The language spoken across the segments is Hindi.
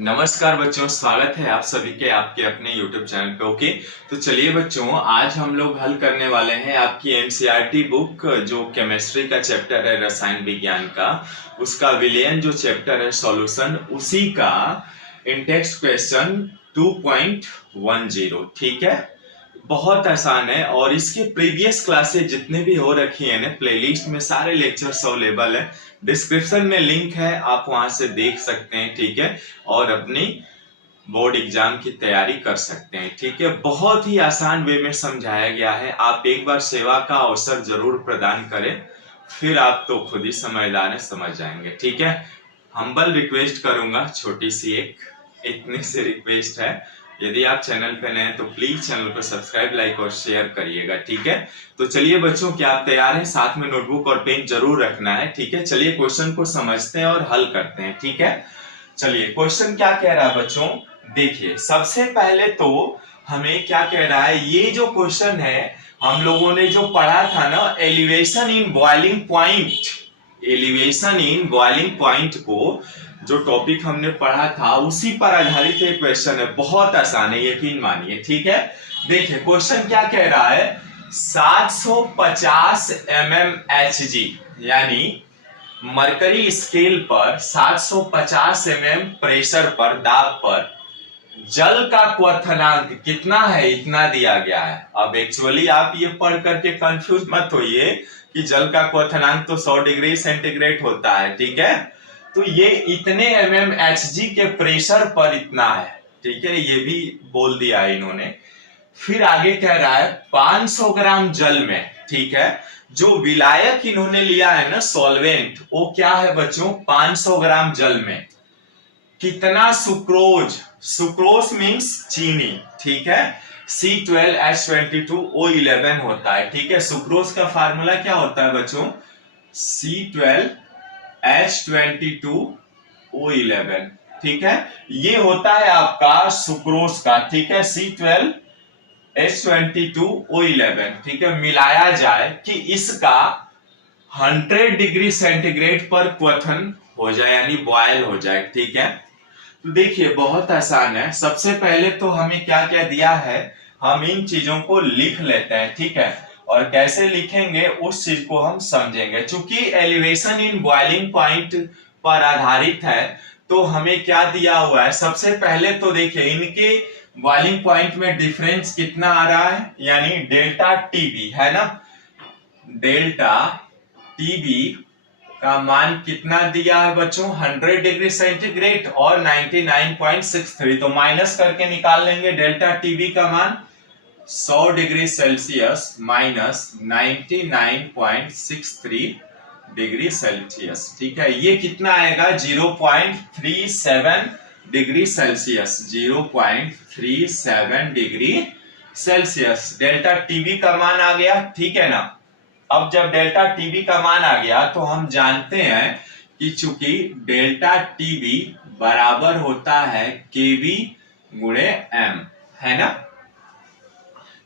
नमस्कार बच्चों, स्वागत है आप सभी के आपके अपने YouTube चैनल पे। ओके, तो चलिए बच्चों, आज हम लोग हल करने वाले हैं आपकी एनसीईआरटी बुक जो केमिस्ट्री का चैप्टर है रसायन विज्ञान का, उसका विलियन जो चैप्टर है सॉल्यूशन, उसी का इंटेक्स्ट क्वेश्चन 2.10। ठीक है, बहुत आसान है और इसके प्रीवियस क्लासेस जितने भी हो रखी है ना, प्लेलिस्ट में सारे लेक्चर्स अवेलेबल है। डिस्क्रिप्शन में लिंक है, आप वहां से देख सकते हैं। ठीक है, और अपनी बोर्ड एग्जाम की तैयारी कर सकते हैं। ठीक है, बहुत ही आसान वे में समझाया गया है। आप एक बार सेवा का अवसर जरूर प्रदान करें, फिर आप तो खुद ही समझदार समझ जाएंगे। ठीक है, हम्बल रिक्वेस्ट करूंगा, छोटी सी इतनी सी रिक्वेस्ट है, यदि आप चैनल पे नए हैं तो प्लीज चैनल को सब्सक्राइब, लाइक और शेयर करिएगा। ठीक है, तो चलिए बच्चों, क्या आप तैयार हैं? साथ में नोटबुक और पेन जरूर रखना है। ठीक है, चलिए क्वेश्चन को समझते हैं और हल करते हैं। ठीक है, चलिए क्वेश्चन क्या कह रहा है बच्चों, देखिए। सबसे पहले तो हमें क्या कह रहा है, ये जो क्वेश्चन है हम लोगों ने जो पढ़ा था ना, elevation in boiling point, elevation in boiling point को जो टॉपिक हमने पढ़ा था उसी पर आधारित एक क्वेश्चन है। बहुत आसान है, यकीन मानिए। ठीक है, देखिए क्वेश्चन क्या कह रहा है, 750 mmHg यानी मरकरी स्केल पर 750 प्रेशर पर, दाब पर जल का क्वथनांक कितना है, इतना दिया गया है। अब एक्चुअली आप ये पढ़ करके कंफ्यूज मत होइए कि जल का क्वथनांक तो 100 डिग्री सेंटीग्रेड होता है। ठीक है, तो ये इतने mmHg के प्रेशर पर इतना है। ठीक है, ये भी बोल दिया है इन्होंने। फिर आगे कह रहा है 500 ग्राम जल में, ठीक है, जो विलायक इन्होंने लिया है ना, सॉल्वेंट, वो क्या है बच्चों, 500 ग्राम जल में कितना सुक्रोज, सुक्रोज मीन्स चीनी, ठीक है, C12H22O11 होता है। ठीक है, सुक्रोज का फार्मूला क्या होता है बच्चों, C12H22O11। ठीक है, ये होता है आपका सुक्रोज का। ठीक है, C12H22O11। ठीक है, मिलाया जाए कि इसका 100 डिग्री सेंटीग्रेड पर क्वथन हो जाए, यानी बॉयल हो जाए। ठीक है, तो देखिए बहुत आसान है। सबसे पहले तो हमें क्या क्या दिया है, हम इन चीजों को लिख लेते हैं। ठीक है, और कैसे लिखेंगे उस चीज को हम समझेंगे। चूंकि एलिवेशन इन बॉइलिंग पॉइंट पर आधारित है, तो हमें क्या दिया हुआ है, सबसे पहले तो देखिए इनके बॉइलिंग पॉइंट में डिफरेंस कितना आ रहा है, यानी डेल्टा टीबी है ना, डेल्टा टीबी का मान कितना दिया है बच्चों, 100 डिग्री सेंटीग्रेड और 99.63। तो माइनस करके निकाल लेंगे डेल्टा टीबी का मान, 100 degree Celsius minus 99.63 degree Celsius. ठीक है, ये कितना आएगा, 0.37 degree Celsius, 0.37 degree Celsius delta TB का मान आ गया। ठीक है ना, अब जब डेल्टा टीबी का मान आ गया तो हम जानते हैं कि चूंकि डेल्टा टीबी बराबर होता है केबी गुणे एम, है ना।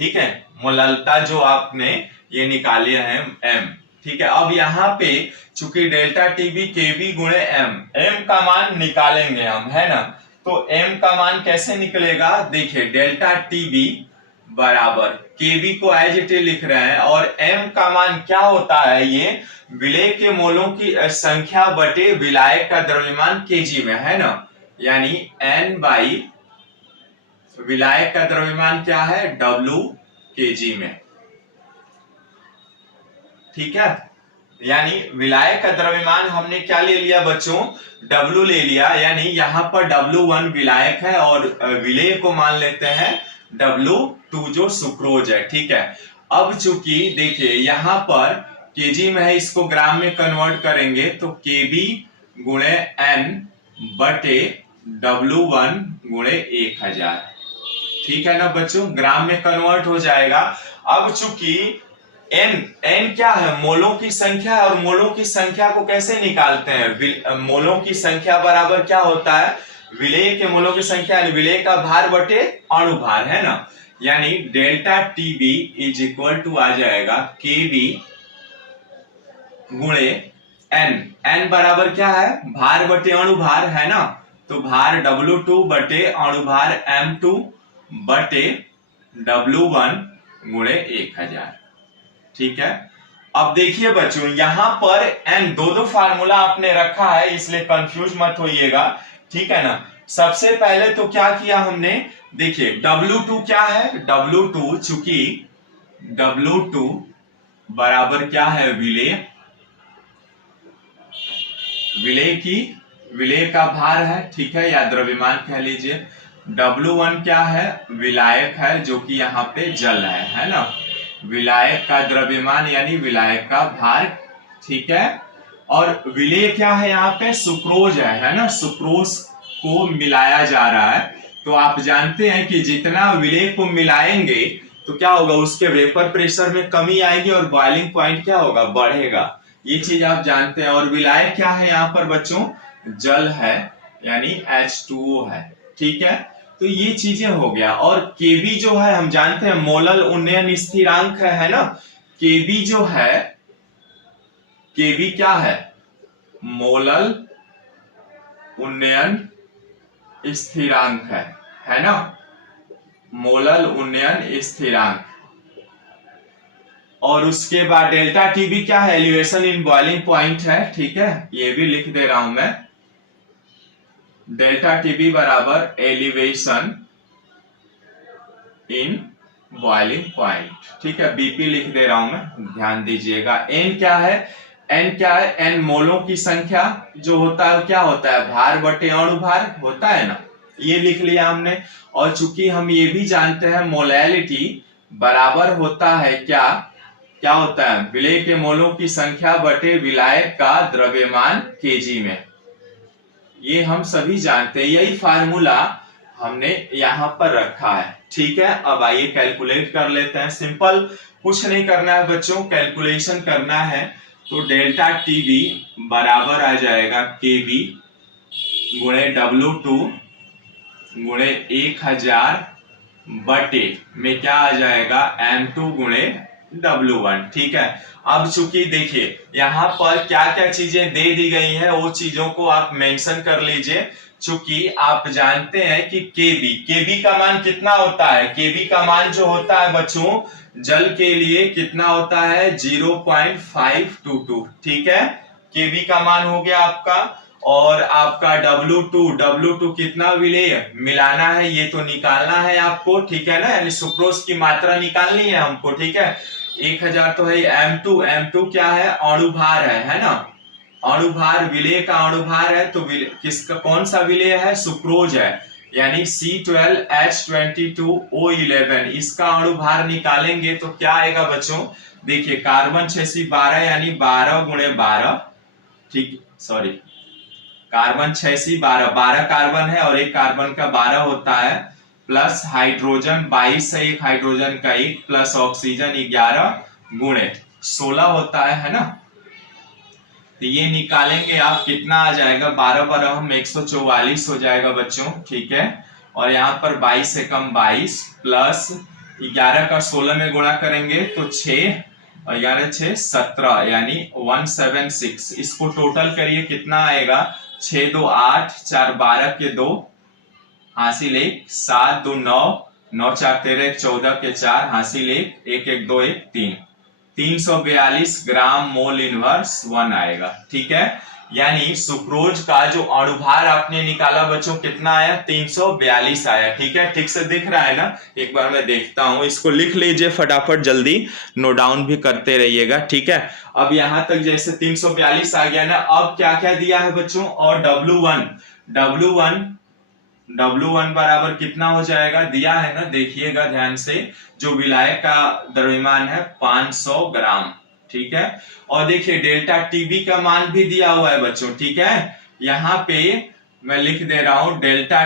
ठीक है, मोललता जो आपने ये निकाले हैं एम। ठीक है, अब यहाँ पे चूंकि डेल्टा टीबी केबी गुणे एम, एम का मान निकालेंगे हम, है ना। तो एम का मान कैसे निकलेगा, देखिए डेल्टा टीबी बराबर केबी को एज इट इज लिख रहे हैं, और एम का मान क्या होता है, ये विलेय के मोलों की संख्या बटे विलायक का द्रव्यमान केजी में, है ना, यानी एन बाई विलायक का द्रव्यमान क्या है, W केजी में। ठीक है, यानी विलायक का द्रव्यमान हमने क्या ले लिया बच्चों, W ले लिया, यानी यहां पर W1 विलायक है और विलेय को मान लेते हैं W2 जो सुक्रोज है। ठीक है, अब चूंकि देखिए यहां पर केजी में है, इसको ग्राम में कन्वर्ट करेंगे तो केबी गुणे एन बटे W1 गुणे 1000। ठीक है ना बच्चों, ग्राम में कन्वर्ट हो जाएगा। अब चूंकि एन क्या है, मोलों की संख्या है, और मोलों की संख्या को कैसे निकालते हैं, मोलों की संख्या बराबर क्या होता है, विलेय के मोलों की संख्या, विलेय का भार बटे अणुभार, है ना, यानी delta TB is equal to आ जाएगा केबी गुणे एन। एन बराबर क्या है, भार बटे अणुभार, है ना, तो भार W2 बटे अणुभार M2 बटे W1 गुणे 1000। ठीक है। अब देखिए बच्चों, यहां पर n दो फार्मूला आपने रखा है, इसलिए कंफ्यूज मत होइएगा। ठीक है ना। सबसे पहले तो क्या किया हमने, देखिए W2 क्या है, W2 चूंकि W2 बराबर क्या है, विलेय, विलेय का भार है। ठीक है, या द्रव्यमान कह लीजिए। W1 क्या है, विलायक है, जो कि यहाँ पे जल है ना। विलायक का द्रव्यमान यानी विलायक का भार। ठीक है। और विलेय क्या है, यहाँ पे सुक्रोज है ना, सुक्रोज को मिलाया जा रहा है। तो आप जानते हैं कि जितना विलेय को मिलाएंगे तो क्या होगा, उसके वेपर प्रेशर में कमी आएगी और बॉइलिंग पॉइंट क्या होगा, बढ़ेगा। ये चीज आप जानते हैं। और विलायक क्या है यहाँ पर बच्चों, जल है, यानी H2O है। ठीक है। तो ये चीजें हो गया। और केबी जो है हम जानते हैं मोलल उन्नयन स्थिरांक है ना। केबी जो है, केबी क्या है, मोलल उन्नयन स्थिरांक है ना, मोलल उन्नयन स्थिरांक। और उसके बाद डेल्टा टीबी क्या है, एलिवेशन इन बॉइलिंग पॉइंट है। ठीक है, ये भी लिख दे रहा हूं मैं, डेल्टा टीबी बराबर एलिवेशन इन बॉइलिंग पॉइंट। ठीक है, बीपी लिख दे रहा हूं मैं, ध्यान दीजिएगा। एन क्या है, एन क्या है, एन मोलों की संख्या जो होता है, क्या होता है, भार बटे अणुभार होता है ना, ये लिख लिया हमने। और चूंकि हम ये भी जानते हैं मोलैलिटी बराबर होता है क्या होता है, विलेय के मोलों की संख्या बटे विलायक का द्रव्यमान केजी में, ये हम सभी जानते हैं। यही फार्मूला हमने यहां पर रखा है। ठीक है। अब आइए कैलकुलेट कर लेते हैं। सिंपल, कुछ नहीं करना है बच्चों, कैलकुलेशन करना है। तो डेल्टा टीबी बराबर आ जाएगा केबी गुणे W2 गुणे 1000 बटे में क्या आ जाएगा, M2 गुणे W1। ठीक है। अब चूंकि देखिए यहाँ पर क्या क्या चीजें दे दी गई है, वो चीजों को आप मेंशन कर लीजिए। चूंकि आप जानते हैं कि केबी का मान कितना होता है, केबी का मान जो होता है बच्चों जल के लिए कितना होता है, 0.522। ठीक है, केबी का मान हो गया आपका। और आपका W2 कितना विलेय मिलाना है, ये तो निकालना है आपको। ठीक है ना, यानी सुक्रोज की मात्रा निकालनी है हमको। ठीक है, 1000 तो है। M2 क्या है, अणुभार है ना, अणुभार, विलेय का अणुभार है। तो किसका, कौन सा विलेय है, सुक्रोज है, यानी C12H22O11। इसका अणुभार निकालेंगे तो क्या आएगा बच्चों, देखिए कार्बन 612 यानी 12 गुणे 12। ठीक, सॉरी, कार्बन 612 कार्बन है और एक कार्बन का 12 होता है, प्लस हाइड्रोजन 22 है, एक हाइड्रोजन का 1, प्लस ऑक्सीजन 11 गुणे 16 होता है ना। तो ये निकालेंगे आप, कितना आ जाएगा, 12 12 हम 144 हो जाएगा बच्चों। ठीक है। और यहाँ पर 22 से कम 22, प्लस 11 का 16 में गुणा करेंगे तो 6 और 11 6 17 यानी 176। इसको टोटल करिए, कितना आएगा, 6 2 8 4 12 के 2 हासिल 1, 7 2 9 9 4 13 14 के 4 हासिल 1 1 1 2 1 3, 342 ग्राम मोल इनवर्स 1 आएगा। ठीक है, यानी सुक्रोज का जो अणुभार आपने निकाला बच्चों कितना आया, 342 आया। ठीक है, ठीक से दिख रहा है ना, एक बार मैं देखता हूं, इसको लिख लीजिए फटाफट, जल्दी नोट डाउन भी करते रहिएगा। ठीक है, अब यहां तक जैसे 342 आ गया ना। अब क्या क्या दिया है बच्चों, और W1 बराबर कितना हो जाएगा, दिया है ना, देखिएगा ध्यान से, जो विलायक का द्रव्यमान है 500 ग्राम। ठीक है। और देखिए डेल्टा टीबी का मान भी दिया हुआ है बच्चों। ठीक है, यहां पे मैं लिख दे रहा हूं, डेल्टा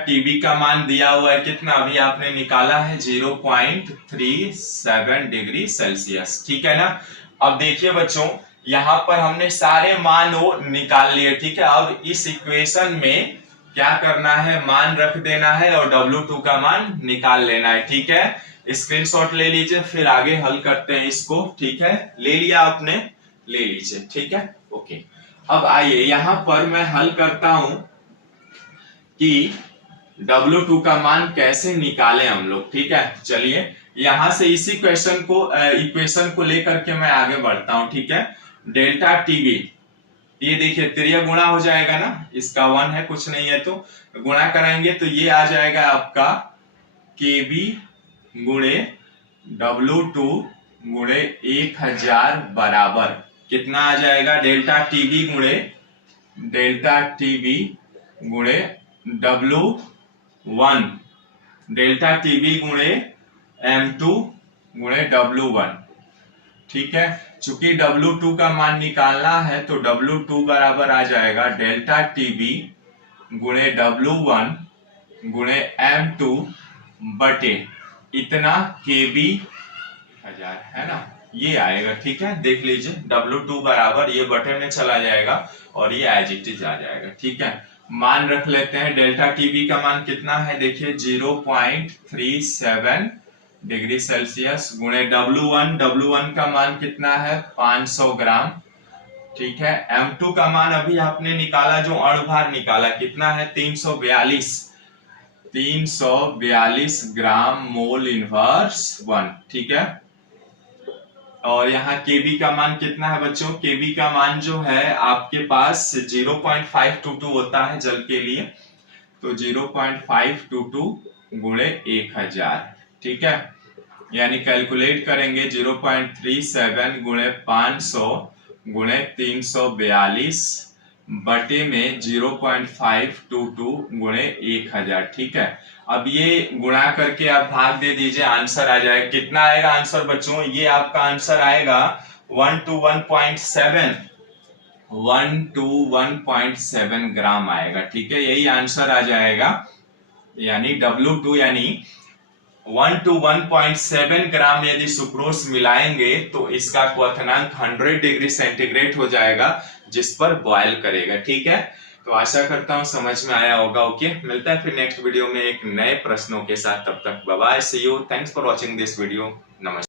टीबी का मान दिया हुआ है कितना, अभी आपने निकाला है 0.37 डिग्री सेल्सियस। ठीक है ना। अब देखिए बच्चों, यहां पर हमने सारे मान वो निकाल लिए। ठीक है, अब इस इक्वेशन में क्या करना है, मान रख देना है और W2 का मान निकाल लेना है। ठीक है, स्क्रीनशॉट ले लीजिए, फिर आगे हल करते हैं इसको। ठीक है, ले लिया आपने, ले लीजिए। ठीक है, ओके। अब आइए यहां पर मैं हल करता हूं कि W2 का मान कैसे निकालें हम लोग। ठीक है, चलिए यहां से इसी क्वेश्चन को इक्वेशन को लेकर के मैं आगे बढ़ता हूं। ठीक है, डेल्टा टीबी, ये देखिए त्रिय गुणा हो जाएगा ना, इसका 1 है, कुछ नहीं है तो गुणा कराएंगे तो ये आ जाएगा आपका केबी गुणे W2 गुणे 1000 बराबर कितना आ जाएगा, डेल्टा टीबी गुणे W1, डेल्टा टीबी गुणे M2 गुणे W1। ठीक है, चूंकि W2 का मान निकालना है तो W2 बराबर आ जाएगा डेल्टा टीबी गुणे W1 गुणे M2 बटे इतना केबी 1000 है ना, ये आएगा। ठीक है, देख लीजिए W2 बराबर ये बटे में चला जाएगा और ये एज इट इज आ जाएगा। ठीक है, मान रख लेते हैं, डेल्टा टीबी का मान कितना है, देखिए 0.37 डिग्री सेल्सियस गुणे W1 का मान कितना है 500 ग्राम। ठीक है, M2 का मान अभी आपने निकाला, जो अणुभार निकाला कितना है 342 ग्राम मोल इनवर्स 1। ठीक है, और यहाँ केबी का मान कितना है बच्चों, केबी का मान जो है आपके पास 0.522 होता है जल के लिए, तो 0.522 गुणे 1000। ठीक है, यानी कैलकुलेट करेंगे 0.37 गुणे 500 गुणे 342 बटे में 0.522 गुणे 1000। ठीक है, अब ये गुणा करके आप भाग दे दीजिए, आंसर आ जाएगा। कितना आएगा आंसर बच्चों, ये आपका आंसर आएगा 1 to 1.7 ग्राम आएगा। ठीक है, यही आंसर आ जाएगा, यानी W2 यानी 1 to 1.7 ग्राम यदि सुक्रोज मिलाएंगे तो इसका क्वथनांक 100 डिग्री सेंटीग्रेड हो जाएगा, जिस पर बॉयल करेगा। ठीक है, तो आशा करता हूं समझ में आया होगा। ओके, मिलता है फिर नेक्स्ट वीडियो में एक नए प्रश्नों के साथ, तब तक bye bye, see you, thanks for watching this video, नमस्कार।